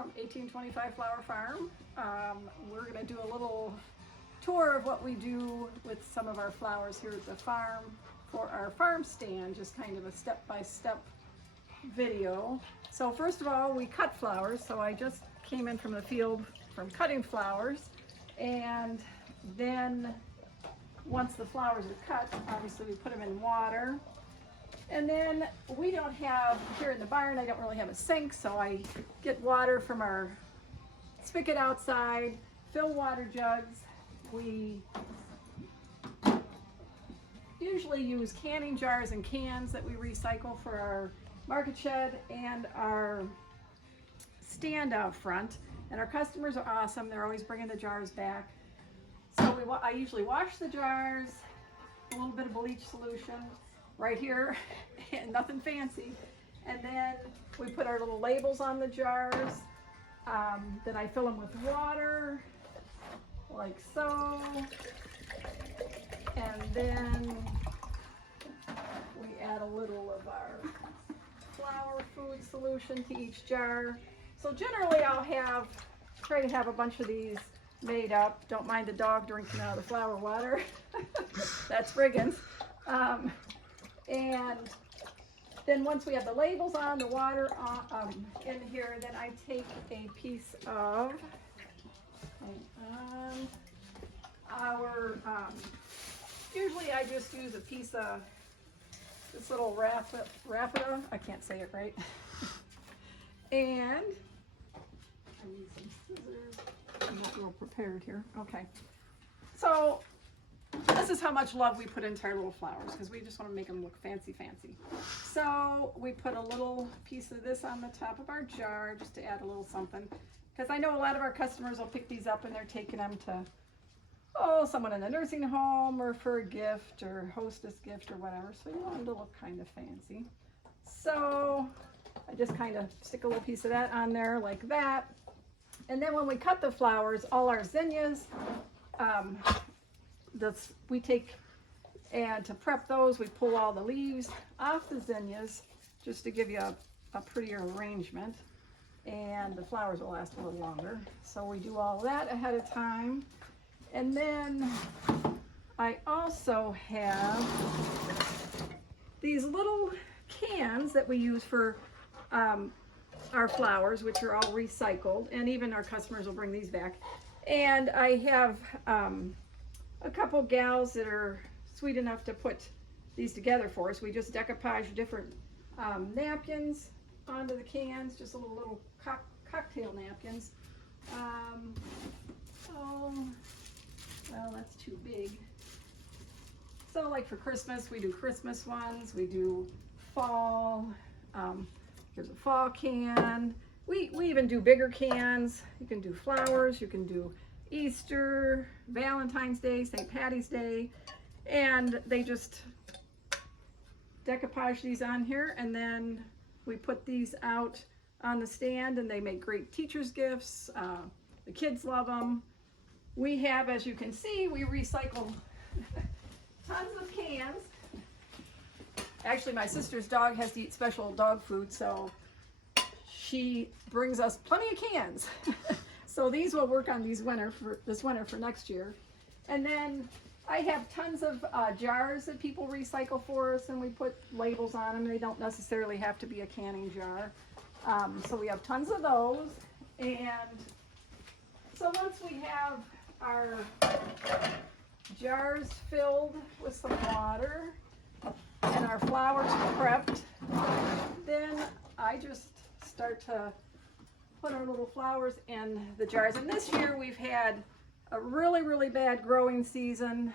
from 1825 Flower Farm. We're going to do a little tour of what we do with some of our flowers here at the farm for our farm stand, just kind of a step-by-step video. So first of all, we cut flowers. So I just came in from the field from cutting flowers, and then once the flowers are cut, obviously we put them in water. And then we don't have, here in the barn, I don't really have a sink, so I get water from our spigot outside, fill water jugs. We usually use canning jars and cans that we recycle for our market shed and our stand out front. And our customers are awesome. They're always bringing the jars back. So I usually wash the jars, a little bit of bleach solution right here, and nothing fancy. And then we put our little labels on the jars. Then I fill them with water, like so. And then we add a little of our flower food solution to each jar. So generally I'll try to have a bunch of these made up. Don't mind the dog drinking out of the flower water. That's Riggins. And then once we have the labels on, the water in here, then I take a piece of usually I just use a piece of this little raffia, I can't say it right. And I need some scissors. I'm a little prepared here. Okay. So this is how much love we put into our little flowers, because we just want to make them look fancy. So we put a little piece of this on the top of our jar just to add a little something, because I know a lot of our customers will pick these up and they're taking them to someone in a nursing home or for a gift or hostess gift or whatever. So you want them to look kind of fancy. So I just kind of stick a little piece of that on there like that. And then when we cut the flowers, all our zinnias, we take, and to prep those, we pull all the leaves off the zinnias just to give you a prettier arrangement, and the flowers will last a little longer. So we do all that ahead of time. And then I also have these little cans that we use for our flowers, which are all recycled, and even our customers will bring these back. And I have a couple gals that are sweet enough to put these together for us. We just decoupage different napkins onto the cans, just little cocktail napkins. Well, that's too big. So like for Christmas, we do Christmas ones, we do fall, here's a fall can. We even do bigger cans. You can do flowers, you can do Easter, Valentine's Day, St. Patty's Day, and they just decoupage these on here, and then we put these out on the stand, and they make great teacher's gifts. The kids love them. We have, as you can see, we recycle tons of cans. Actually, my sister's dog has to eat special dog food, so she brings us plenty of cans. So these will work on this winter for next year. And then I have tons of jars that people recycle for us, and we put labels on them. They don't necessarily have to be a canning jar. So we have tons of those. And so once we have our jars filled with some water and our flowers prepped, then I just start to put our little flowers in the jars. And this year we've had a really bad growing season,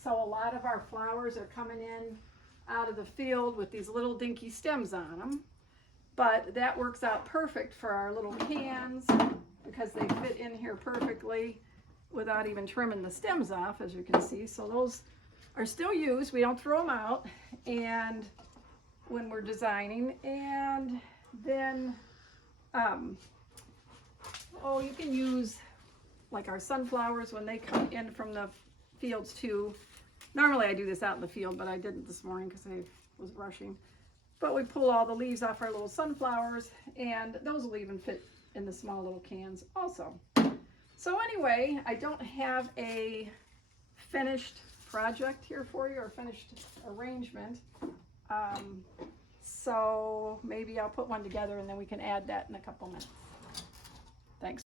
so a lot of our flowers are coming in out of the field with these little dinky stems on them, but that works out perfect for our little cans because they fit in here perfectly without even trimming the stems off, as you can see. So those are still used, we don't throw them out, and when we're designing. And then you can use like our sunflowers when they come in from the fields too. Normally I do this out in the field, but I didn't this morning because I was rushing. but we pull all the leaves off our little sunflowers, and those will even fit in the small little cans also. So anyway, I don't have a finished project here for you, or finished arrangement. So maybe I'll put one together and then we can add that in a couple minutes.